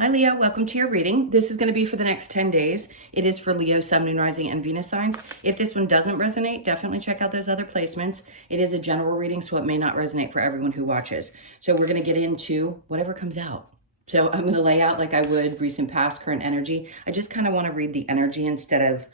Hi Leo, welcome to your reading. This is going to be for the next 10 days. It is for Leo, Sun, Moon, Rising, and Venus signs. If this one doesn't resonate, definitely check out those other placements. It is a general reading, so it may not resonate for everyone who watches. So we're going to get into whatever comes out. So I'm going to lay out like I would recent, past, current energy. I just kind of want to read the energy instead of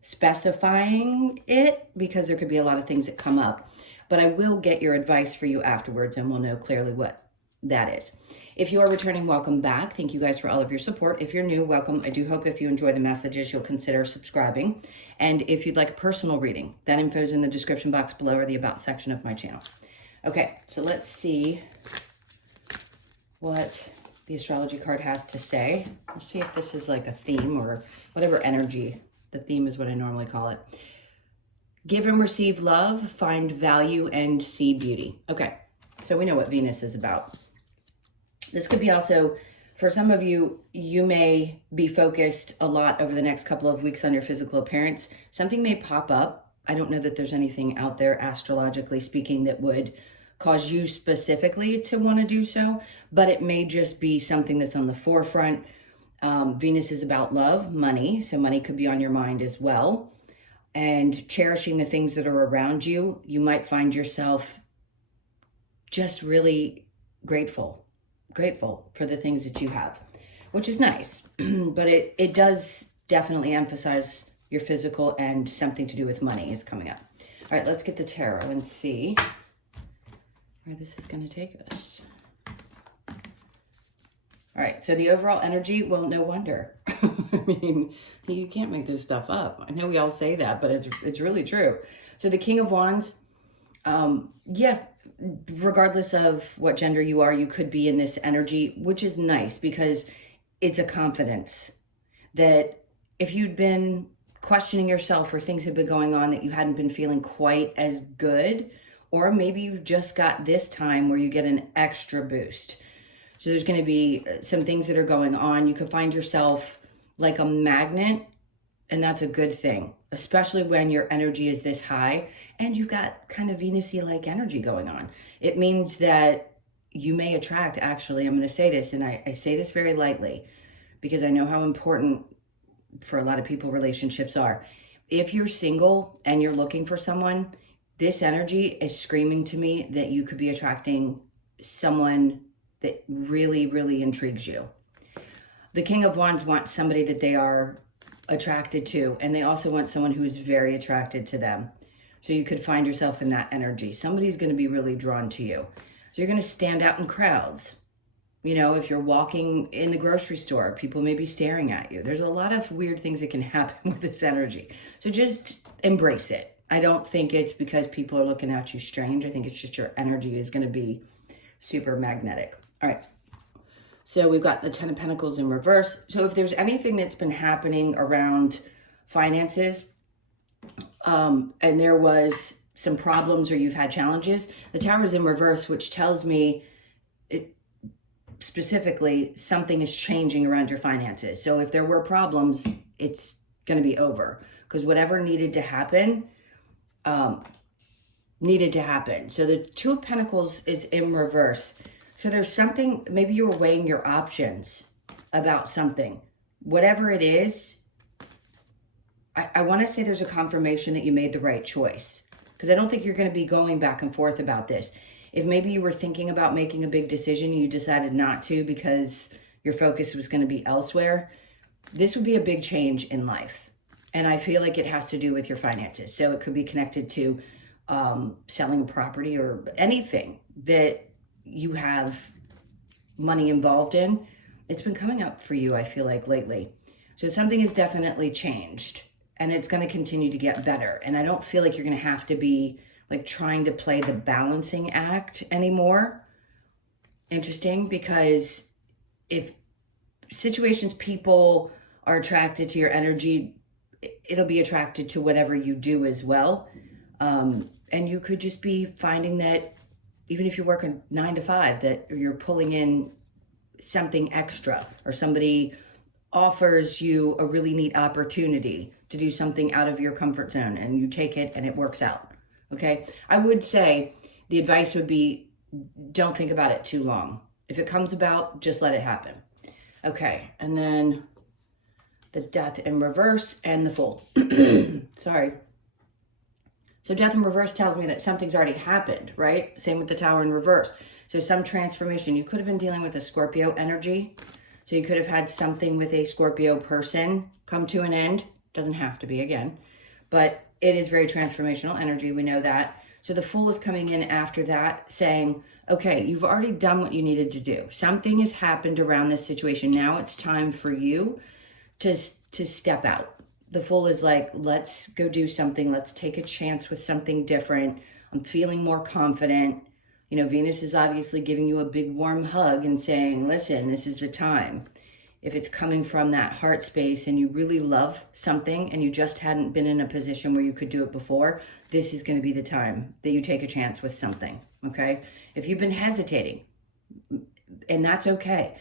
specifying it because there could be a lot of things that come up. But I will get your advice for you afterwards and we'll know clearly what that is. If you are returning, welcome back. Thank you guys for all of your support. If you're new, welcome. I do hope if you enjoy the messages, you'll consider subscribing. And if you'd like a personal reading, that info is in the description box below or the About section of my channel. Okay, so let's see what the astrology card has to say. Let's see if this is like a theme or whatever energy. The theme is what I normally call it. Give and receive love, find value, and see beauty. Okay, so we know what Venus is about. This could be also, for some of you, you may be focused a lot over the next couple of weeks on your physical appearance. Something may pop up. I don't know that there's anything out there, astrologically speaking, that would cause you specifically to want to do so, but it may just be something that's on the forefront. Venus is about love, money, so money could be on your mind as well. And cherishing the things that are around you, you might find yourself just really grateful for the things that you have, which is nice. But it does definitely emphasize your physical, and something to do with money is coming up. All right, let's get the tarot and see where this is going to take us. All right, so the overall energy, well, no wonder. I mean, you can't make this stuff up. I know we all say that, but it's really true. So the King of Wands, yeah, regardless of what gender you are, you could be in this energy, which is nice because it's a confidence that if you'd been questioning yourself or things had been going on that you hadn't been feeling quite as good, or maybe you just got this time where you get an extra boost. So there's going to be some things that are going on. You could find yourself like a magnet, and that's a good thing, especially when your energy is this high and you've got kind of Venus-y like energy going on. It means that you may attract, actually, I'm going to say this, and I say this very lightly because I know how important for a lot of people relationships are. If you're single and you're looking for someone, this energy is screaming to me that you could be attracting someone that really, really intrigues you. The King of Wands wants somebody that they are attracted to, and they also want someone who is very attracted to them. So you could find yourself in that energy. Somebody's going to be really drawn to you. So you're going to stand out in crowds. You know, if you're walking in the grocery store, people may be staring at you. There's a lot of weird things that can happen with this energy. So just embrace it. I don't think it's because people are looking at you strange. I think it's just your energy is going to be super magnetic. All right. So we've got the Ten of Pentacles in reverse. So if there's anything that's been happening around finances, and there was some problems or you've had challenges, the Tower is in reverse, which tells me specifically something is changing around your finances. So if there were problems, it's going to be over, because whatever needed to happen, needed to happen. So the Two of Pentacles is in reverse. So there's something, maybe you were weighing your options about something. Whatever it is, I want to say there's a confirmation that you made the right choice, because I don't think you're going to be going back and forth about this. If maybe you were thinking about making a big decision and you decided not to because your focus was going to be elsewhere, this would be a big change in life. And I feel like it has to do with your finances. So it could be connected to selling a property or anything that you have money involved in. It's been coming up for you, I feel like, lately. So something has definitely changed, and it's going to continue to get better. And I don't feel like you're going to have to be like trying to play the balancing act anymore. Interesting, because if situations, people are attracted to your energy, it'll be attracted to whatever you do as well. And you could just be finding that even if you're working 9 to 5, that you're pulling in something extra, or somebody offers you a really neat opportunity to do something out of your comfort zone and you take it and it works out. Okay. I would say the advice would be, don't think about it too long. If it comes about, just let it happen. Okay, and then the Death in reverse and the Fool. Sorry. So Death in reverse tells me that something's already happened, right? Same with the Tower in reverse. So some transformation. You could have been dealing with a Scorpio energy. So you could have had something with a Scorpio person come to an end. Doesn't have to be again. But it is very transformational energy. We know that. So the Fool is coming in after that saying, okay, you've already done what you needed to do. Something has happened around this situation. Now it's time for you to step out. The Fool is like, let's go do something. Let's take a chance with something different. I'm feeling more confident. You know, Venus is obviously giving you a big warm hug and saying, listen, this is the time. If it's coming from that heart space and you really love something and you just hadn't been in a position where you could do it before, this is going to be the time that you take a chance with something, okay? If you've been hesitating, and that's okay.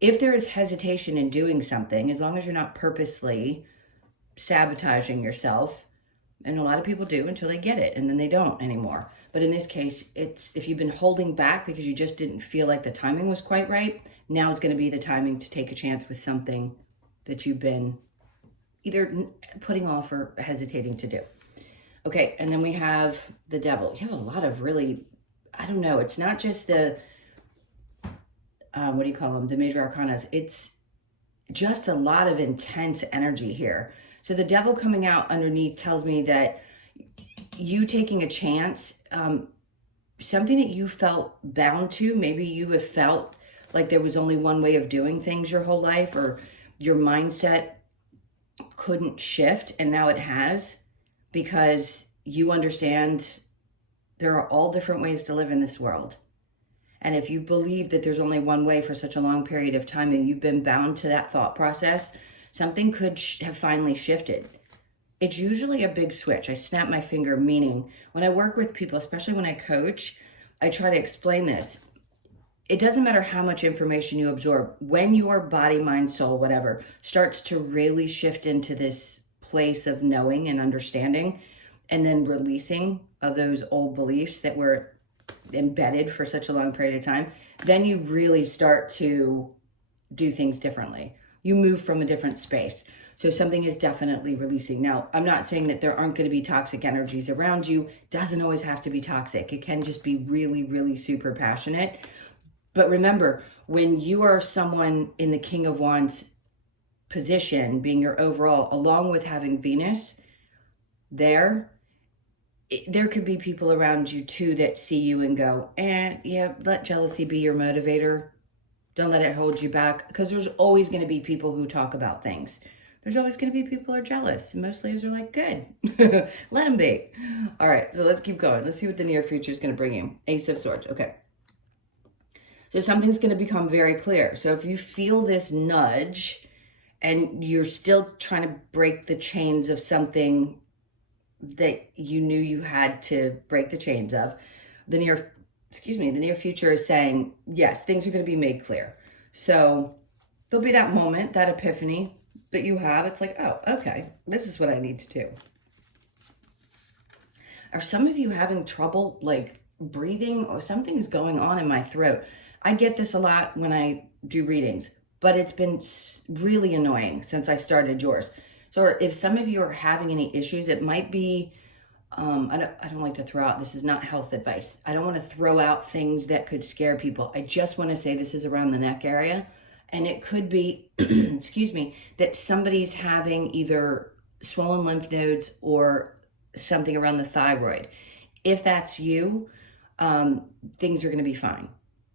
If there is hesitation in doing something, as long as you're not purposely sabotaging yourself, and a lot of people do until they get it and then they don't anymore. But in this case, it's if you've been holding back because you just didn't feel like the timing was quite right, now is going to be the timing to take a chance with something that you've been either putting off or hesitating to do. Okay, and then we have the Devil. You have a lot of really, I don't know, it's not just the, what do you call them? The major arcanas. It's just a lot of intense energy here. So the Devil coming out underneath tells me that you taking a chance, something that you felt bound to, maybe you have felt like there was only one way of doing things your whole life, or your mindset couldn't shift, and now it has, because you understand there are all different ways to live in this world. And if you believe that there's only one way for such a long period of time and you've been bound to that thought process, something could have finally shifted. It's usually a big switch. I snap my finger, meaning when I work with people, especially when I coach, I try to explain this. It doesn't matter how much information you absorb. When your body, mind, soul, whatever, starts to really shift into this place of knowing and understanding, and then releasing of those old beliefs that were embedded for such a long period of time, then you really start to do things differently. You move from a different space. So something is definitely releasing. Now, I'm not saying that there aren't going to be toxic energies around you. Doesn't always have to be toxic. It can just be really, really super passionate. But remember, when you are someone in the King of Wands position, being your overall, along with having Venus there could be people around you too that see you and go, yeah, let jealousy be your motivator. Don't let it hold you back. Because there's always going to be people who talk about things. There's always going to be people who are jealous. And most leaders are like, good. Let them be. All right, so let's keep going. Let's see what the near future is going to bring you. Ace of Swords. Okay. So something's going to become very clear. So if you feel this nudge and you're still trying to break the chains of something that you knew you had to break the chains of, the near future is saying, yes, things are going to be made clear. So there'll be that moment, that epiphany that you have. It's like, oh, okay, this is what I need to do. Are some of you having trouble like breathing, or something is going on in my throat? I get this a lot when I do readings, but it's been really annoying since I started yours. So if some of you are having any issues, it might be, I don't like to throw out, this is not health advice. I don't want to throw out things that could scare people. I just want to say this is around the neck area. And it could be, excuse me, that somebody's having either swollen lymph nodes or something around the thyroid. If that's you, things are going to be fine.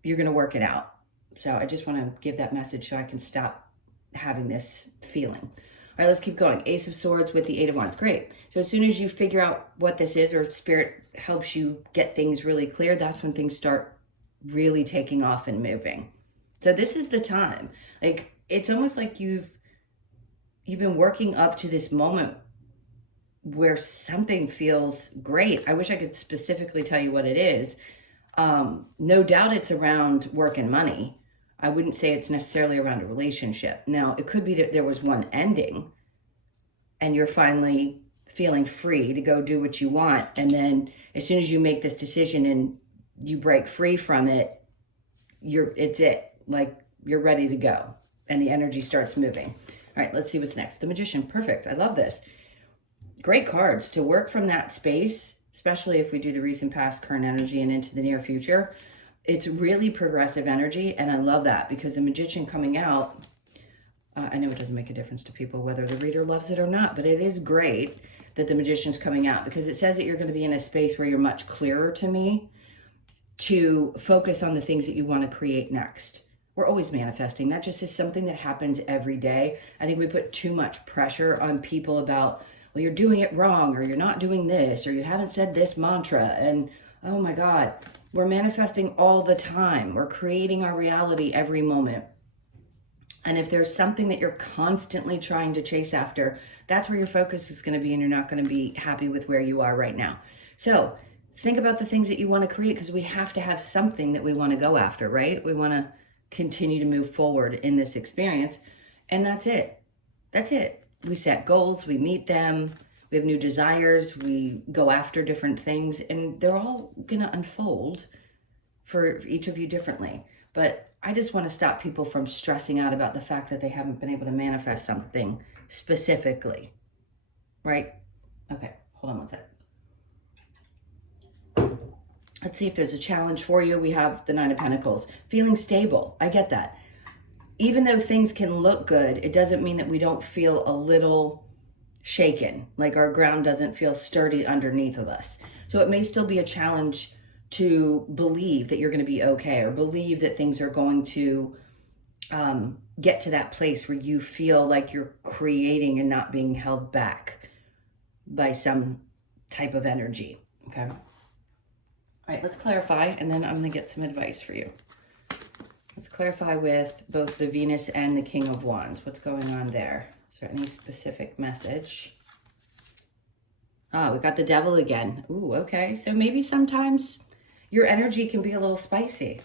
You're going to work it out. So I just want to give that message so I can stop having this feeling. All right, let's keep going. Ace of Swords with the Eight of Wands. Great. So as soon as you figure out what this is, or Spirit helps you get things really clear, that's when things start really taking off and moving. So this is the time. Like, it's almost like you've been working up to this moment where something feels great. I wish I could specifically tell you what it is. No doubt it's around work and money. I wouldn't say it's necessarily around a relationship. Now, it could be that there was one ending and you're finally feeling free to go do what you want. And then as soon as you make this decision and you break free from it, it's it. Like, you're ready to go. and the energy starts moving. All right, let's see what's next. The Magician, perfect. I love this. Great cards to work from that space, especially if we do the recent past, current energy, and into the near future. It's really progressive energy, and I love that because the Magician coming out, I know it doesn't make a difference to people whether the reader loves it or not, but it is great that the Magician's coming out because it says that you're going to be in a space where you're much clearer to me to focus on the things that you want to create next. We're always manifesting. That just is something that happens every day. I think we put too much pressure on people about, well, you're doing it wrong, or you're not doing this, or you haven't said this mantra. And oh my God, we're manifesting all the time. We're creating our reality every moment. And if there's something that you're constantly trying to chase after, that's where your focus is going to be, and you're not going to be happy with where you are right now. So think about the things that you want to create, because we have to have something that we want to go after, right? We want to continue to move forward in this experience. And that's it. That's it. We set goals, we meet them, we have new desires, we go after different things, and they're all going to unfold for each of you differently. But I just want to stop people from stressing out about the fact that they haven't been able to manifest something specifically, right? Okay, hold on one sec. Let's see if there's a challenge for you. We have the Nine of Pentacles. Feeling stable. I get that. Even though things can look good, it doesn't mean that we don't feel a little shaken, like our ground doesn't feel sturdy underneath of us. So it may still be a challenge to believe that you're going to be okay, or believe that things are going to get to that place where you feel like you're creating and not being held back by some type of energy. Okay. All right, let's clarify, and then I'm going to get some advice for you. Let's clarify with both the Venus and the King of Wands. What's going on there? Is there any specific message? Ah, we got the Devil again. Ooh, okay. So maybe sometimes your energy can be a little spicy.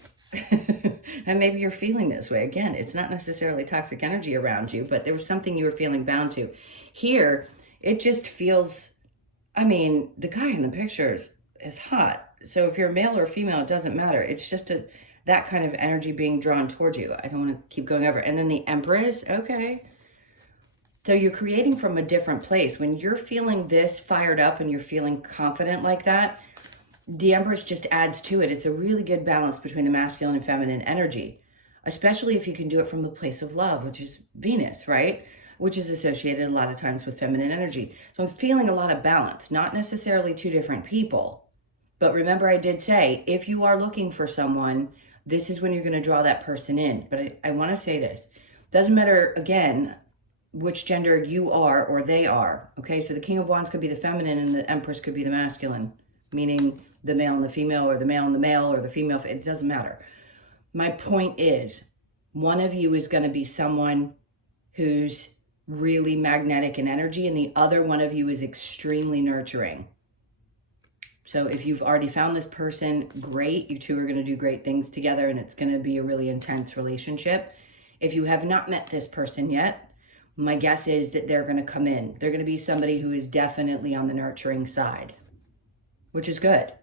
And maybe you're feeling this way. Again, it's not necessarily toxic energy around you, but there was something you were feeling bound to. Here, it just feels, I mean, the guy in the pictures is hot. So if you're male or female, it doesn't matter. It's just that kind of energy being drawn towards you. I don't want to keep going over. And then the Empress, okay. So you're creating from a different place. When you're feeling this fired up and you're feeling confident like that, the Empress just adds to it. It's a really good balance between the masculine and feminine energy, especially if you can do it from the place of love, which is Venus, right? Which is associated a lot of times with feminine energy. So I'm feeling a lot of balance, not necessarily two different people. But remember, I did say, if you are looking for someone, this is when you're going to draw that person in. But I want to say this. Doesn't matter, again, which gender you are or they are. Okay, so the King of Wands could be the feminine and the Empress could be the masculine, meaning the male and the female, or the male and the male, or the female. It doesn't matter. My point is, one of you is going to be someone who's really magnetic in energy, and the other one of you is extremely nurturing. So if you've already found this person, great. You two are going to do great things together, and it's going to be a really intense relationship. If you have not met this person yet, my guess is that they're going to come in. They're going to be somebody who is definitely on the nurturing side, which is good.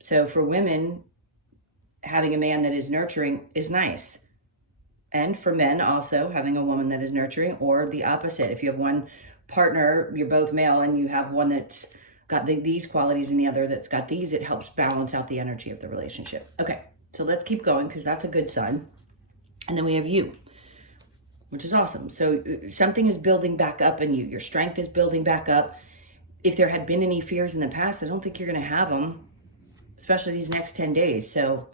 So for women, having a man that is nurturing is nice. And for men also, having a woman that is nurturing, or the opposite. If you have one partner, you're both male, and you have one that's got these qualities and the other that's got these, it helps balance out the energy of the relationship. Okay, so let's keep going, because that's a good sign. And then we have you, which is awesome. So something is building back up in you. Your strength is building back up. If there had been any fears in the past, I don't think you're going to have them, especially these next 10 days. So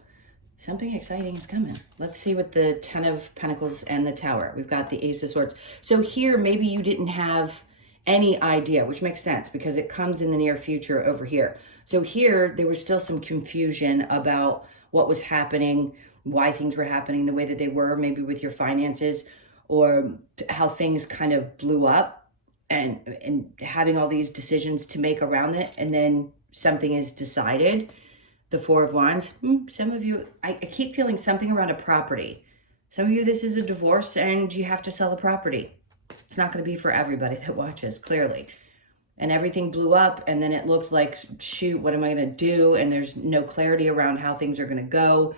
something exciting is coming. Let's see what the 10 of Pentacles and the Tower. We've got the Ace of Swords. So here, maybe you didn't have any idea, which makes sense because it comes in the near future over here. So here, there was still some confusion about what was happening, why things were happening the way that they were, maybe with your finances, or how things kind of blew up, and having all these decisions to make around it, and then something is decided. The Four of Wands, some of you, I keep feeling something around a property. Some of you, this is a divorce and you have to sell a property. It's not going to be for everybody that watches, clearly. And everything blew up, and then it looked like, shoot, what am I going to do? And there's no clarity around how things are going to go.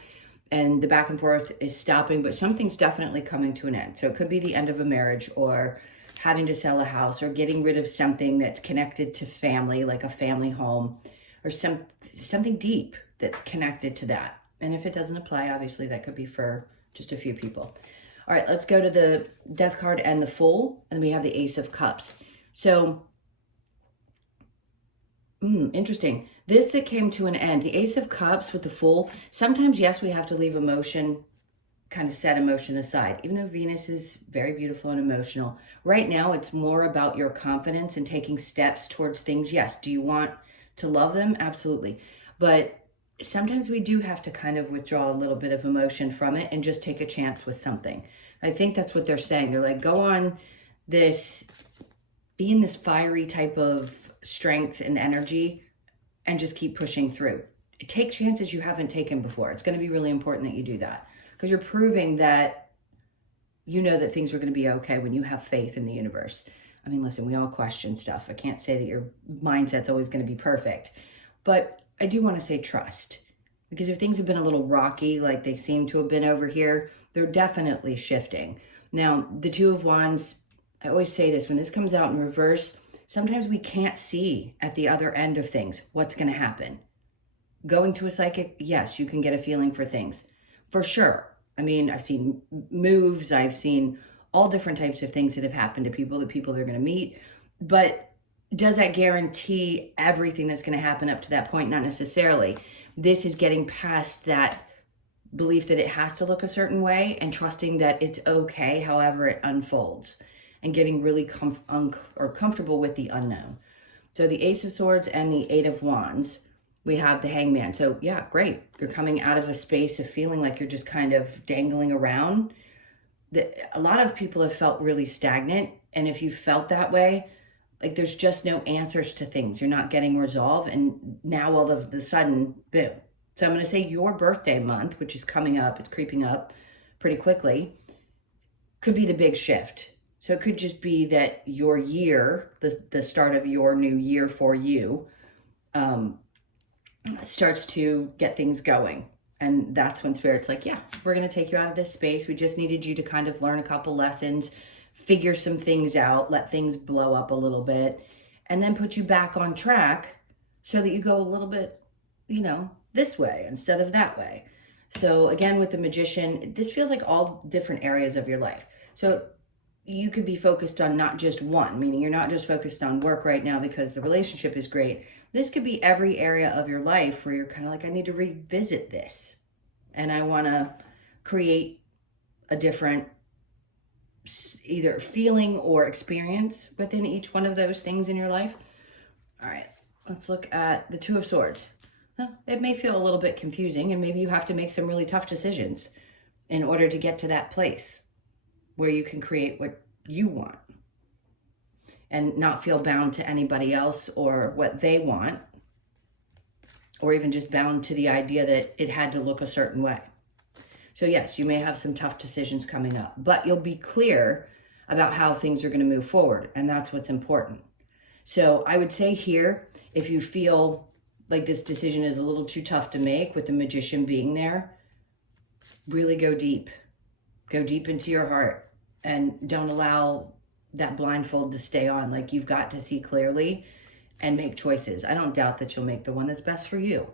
and the back and forth is stopping, but something's definitely coming to an end. So it could be the end of a marriage, or having to sell a house, or getting rid of something that's connected to family, like a family home, or something deep that's connected to that. And if it doesn't apply, obviously that could be for just a few people. All right, let's go to the Death card and the Fool, and we have the Ace of Cups. So, interesting. This that came to an end, the Ace of Cups with the Fool. Sometimes, yes, we have to leave emotion, kind of set emotion aside. Even though Venus is very beautiful and emotional, right now it's more about your confidence and taking steps towards things. Yes, do you want to love them? Absolutely. But sometimes we do have to kind of withdraw a little bit of emotion from it and just take a chance with something. I think that's what they're saying. They're like, go on this, be in this fiery type of strength and energy, and just keep pushing through. Take chances you haven't taken before. It's going to be really important that you do that, because you're proving that you know that things are going to be okay when you have faith in the universe. I mean, listen, we all question stuff. I can't say that your mindset's always going to be perfect, but I do want to say trust, because if things have been a little rocky, like they seem to have been over here, they're definitely shifting. Now, the Two of Wands, I always say this, when this comes out in reverse, sometimes we can't see at the other end of things what's going to happen. Going to a psychic, yes, you can get a feeling for things, for sure. I mean, I've seen moves, I've seen all different types of things that have happened to people, the people they're going to meet. But does that guarantee everything that's going to happen up to that point? Not necessarily. This is getting past that belief that it has to look a certain way and trusting that it's okay however it unfolds, and getting really comfortable with the unknown. So the Ace of Swords and the Eight of Wands, we have the Hangman. So yeah, great. You're coming out of a space of feeling like you're just kind of dangling around. A lot of people have felt really stagnant. And if you felt that way, like there's just no answers to things. You're not getting resolve. And now all of a sudden, boom. So I'm going to say your birthday month, which is coming up, it's creeping up pretty quickly, could be the big shift. So it could just be that your year, the start of your new year for you, starts to get things going. And that's when Spirit's like, yeah, we're going to take you out of this space. We just needed you to kind of learn a couple lessons, figure some things out, let things blow up a little bit, and then put you back on track so that you go a little bit, this way instead of that way. So again, with the Magician, this feels like all different areas of your life. So you could be focused on not just one, meaning you're not just focused on work right now because the relationship is great. This could be every area of your life where you're kind of like, I need to revisit this, and I want to create a different either feeling or experience within each one of those things in your life. All right, let's look at the Two of Swords. It may feel a little bit confusing, and maybe you have to make some really tough decisions in order to get to that place where you can create what you want and not feel bound to anybody else or what they want, or even just bound to the idea that it had to look a certain way. So yes, you may have some tough decisions coming up, but you'll be clear about how things are going to move forward, and that's what's important. So I would say here, if you feel like this decision is a little too tough to make with the Magician being there, really go deep. Go deep into your heart, and don't allow that blindfold to stay on. Like, you've got to see clearly and make choices. I don't doubt that you'll make the one that's best for you.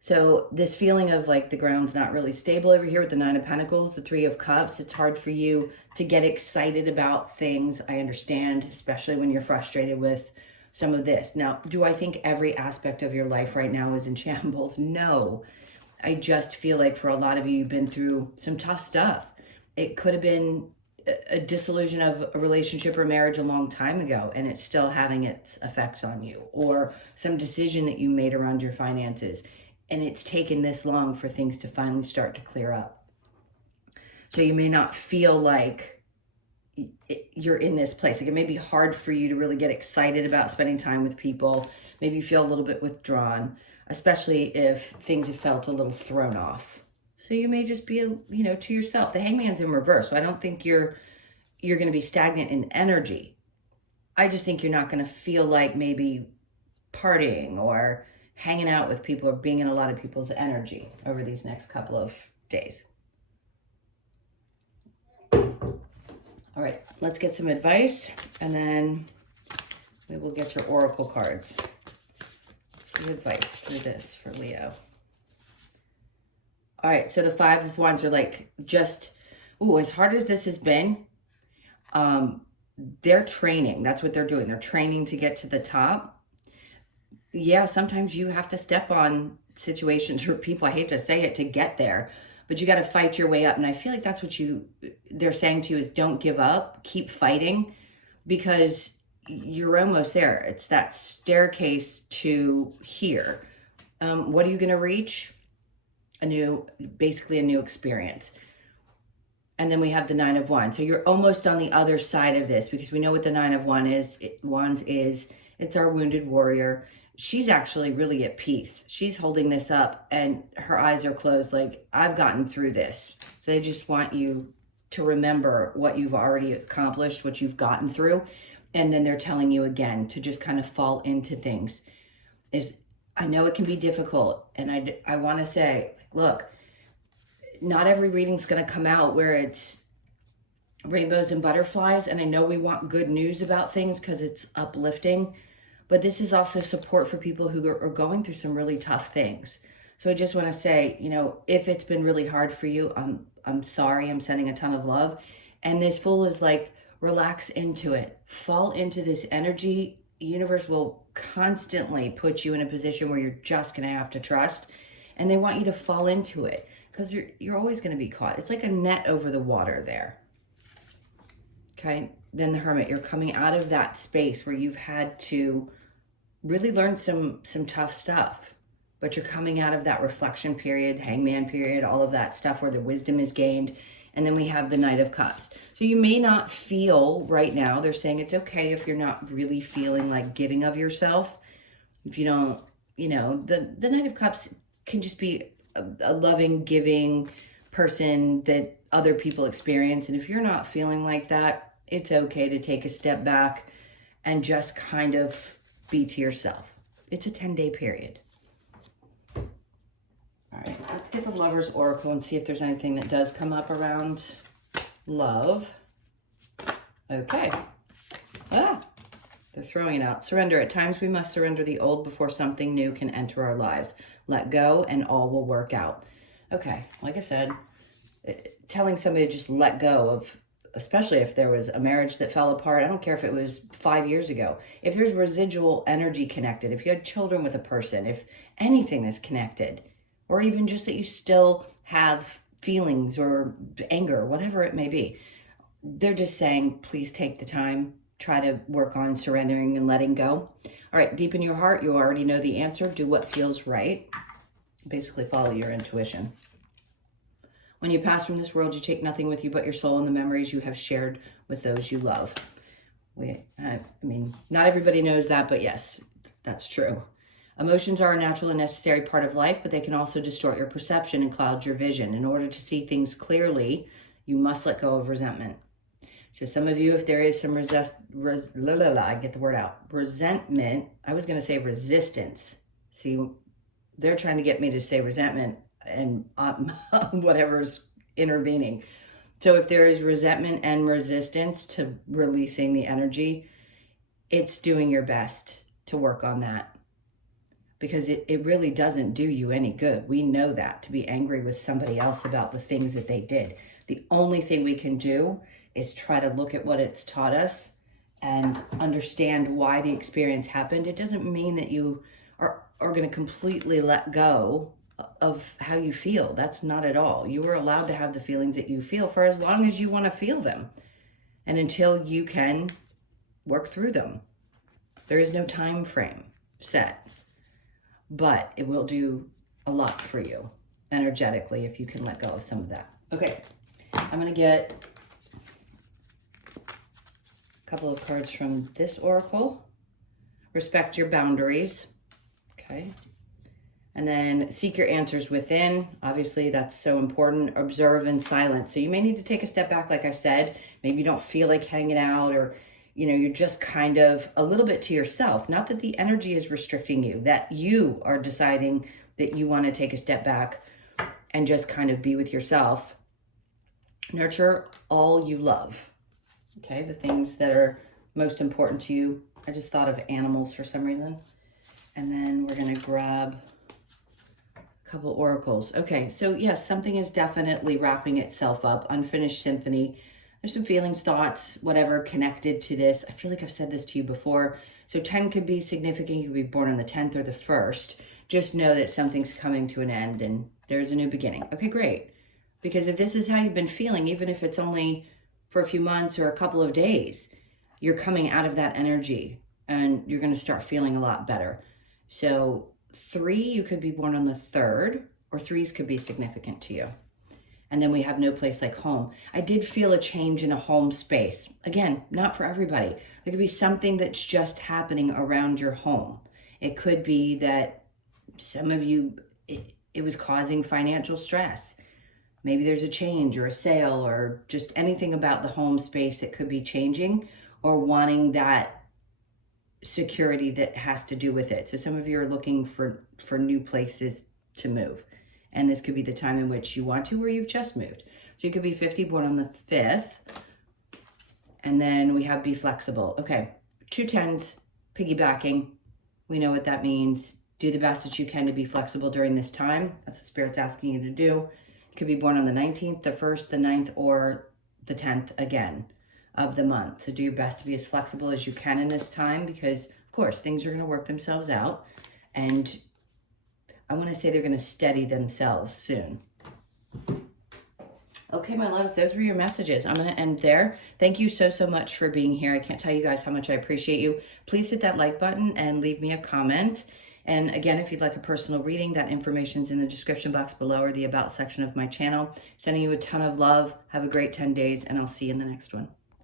So this feeling of like the ground's not really stable over here with the Nine of Pentacles, the Three of Cups, it's hard for you to get excited about things. I understand, especially when you're frustrated with some of this. Now, do I think every aspect of your life right now is in shambles? No. I just feel like for a lot of you, you've been through some tough stuff. It could have been a dissolution of a relationship or marriage a long time ago, and it's still having its effects on you, or some decision that you made around your finances, and it's taken this long for things to finally start to clear up. So you may not feel like you're in this place. Like, it may be hard for you to really get excited about spending time with people. Maybe you feel a little bit withdrawn, especially if things have felt a little thrown off. So you may just be, to yourself. The Hangman's in reverse, so I don't think you're going to be stagnant in energy. I just think you're not going to feel like maybe partying or hanging out with people or being in a lot of people's energy over these next couple of days. All right, let's get some advice, and then we will get your oracle cards. Some advice through this for Leo. All right, so the Five of Wands are like just, ooh, as hard as this has been, they're training. That's what they're doing. They're training to get to the top. Yeah, sometimes you have to step on situations or people, I hate to say it, to get there. But you got to fight your way up. And I feel like that's what they're saying to you is don't give up, keep fighting, because you're almost there. It's that staircase to here. What are you going to reach? Basically a new experience. And then we have the Nine of Wands. So you're almost on the other side of this, because we know what the Nine of Wands is. It's our wounded warrior. She's actually really at peace. She's holding this up and her eyes are closed like, I've gotten through this. So they just want you to remember what you've already accomplished, what you've gotten through. And then they're telling you again to just kind of fall into things. I know it can be difficult. And I want to say, look, not every reading's going to come out where it's rainbows and butterflies. And I know we want good news about things because it's uplifting. But this is also support for people who are going through some really tough things. So I just want to say, if it's been really hard for you, I'm sorry. I'm sending a ton of love. And this Fool is like, relax into it. Fall into this energy. Universe will constantly put you in a position where you're just going to have to trust. And they want you to fall into it because you're always going to be caught. It's like a net over the water there. Okay. Then the Hermit, you're coming out of that space where you've had to really learn some tough stuff, but you're coming out of that reflection period, Hangman period, all of that stuff where the wisdom is gained. And then we have the Knight of Cups. So you may not feel right now, they're saying it's okay if you're not really feeling like giving of yourself. If you don't, the Knight of Cups can just be a loving, giving person that other people experience. And if you're not feeling like that, it's okay to take a step back and just kind of be to yourself. It's a 10-day period. All right, let's get the Lover's Oracle and see if there's anything that does come up around love. Okay. They're throwing it out. Surrender. At times we must surrender the old before something new can enter our lives. Let go and all will work out. Okay, like I said, telling somebody to just let go of, especially if there was a marriage that fell apart. I don't care if it was 5 years ago. If there's residual energy connected, if you had children with a person, if anything is connected, or even just that you still have feelings or anger, whatever it may be, they're just saying, please take the time, try to work on surrendering and letting go. All right, deep in your heart, you already know the answer. Do what feels right. Basically follow your intuition. When you pass from this world, you take nothing with you but your soul and the memories you have shared with those you love. I mean, not everybody knows that, but yes, that's true. Emotions are a natural and necessary part of life, but they can also distort your perception and cloud your vision. In order to see things clearly, you must let go of resentment. So some of you, if there is some resentment, I was going to say resistance. See, they're trying to get me to say resentment and whatever's intervening. So if there is resentment and resistance to releasing the energy, it's doing your best to work on that, because it really doesn't do you any good. We know that, to be angry with somebody else about the things that they did. The only thing we can do is try to look at what it's taught us and understand why the experience happened. It doesn't mean that you are going to completely let go of how you feel. That's not at all. You are allowed to have the feelings that you feel for as long as you want to feel them, and until you can work through them. There is no time frame set, but it will do a lot for you energetically if you can let go of some of that. Okay, I'm going to get a couple of cards from this oracle. Respect your boundaries. Okay. And then seek your answers within. Obviously, that's so important. Observe in silence. So you may need to take a step back, like I said. Maybe you don't feel like hanging out, or, you're just kind of a little bit to yourself. Not that the energy is restricting you, that you are deciding that you want to take a step back and just kind of be with yourself. Nurture all you love. Okay, the things that are most important to you. I just thought of animals for some reason. And then we're going to grab a couple oracles. Okay, so yes, something is definitely wrapping itself up. Unfinished symphony. There's some feelings, thoughts, whatever connected to this. I feel like I've said this to you before. So 10 could be significant. You could be born on the 10th or the 1st. Just know that something's coming to an end and there's a new beginning. Okay, great. Because if this is how you've been feeling, even if it's only for a few months or a couple of days, you're coming out of that energy and you're going to start feeling a lot better. So 3, you could be born on the 3rd, or 3s could be significant to you. And then we have no place like home. I did feel a change in a home space. Again, not for everybody. There could be something that's just happening around your home. It could be that some of you, it was causing financial stress. Maybe there's a change or a sale or just anything about the home space that could be changing or wanting that security that has to do with it. So some of you are looking for new places to move. And this could be the time in which you want to or you've just moved. So you could be 50, born on the 5th. And then we have be flexible. Okay, 2 10s, piggybacking. We know what that means. Do the best that you can to be flexible during this time. That's what Spirit's asking you to do. You could be born on the 19th, the 1st, the 9th, or the 10th again of the month. So do your best to be as flexible as you can in this time because, of course, things are going to work themselves out. And I want to say they're going to steady themselves soon. Okay, my loves, those were your messages. I'm going to end there. Thank you so, so much for being here. I can't tell you guys how much I appreciate you. Please hit that like button and leave me a comment. And again, if you'd like a personal reading, that information's in the description box below or the about section of my channel. Sending you a ton of love. Have a great 10 days, and I'll see you in the next one.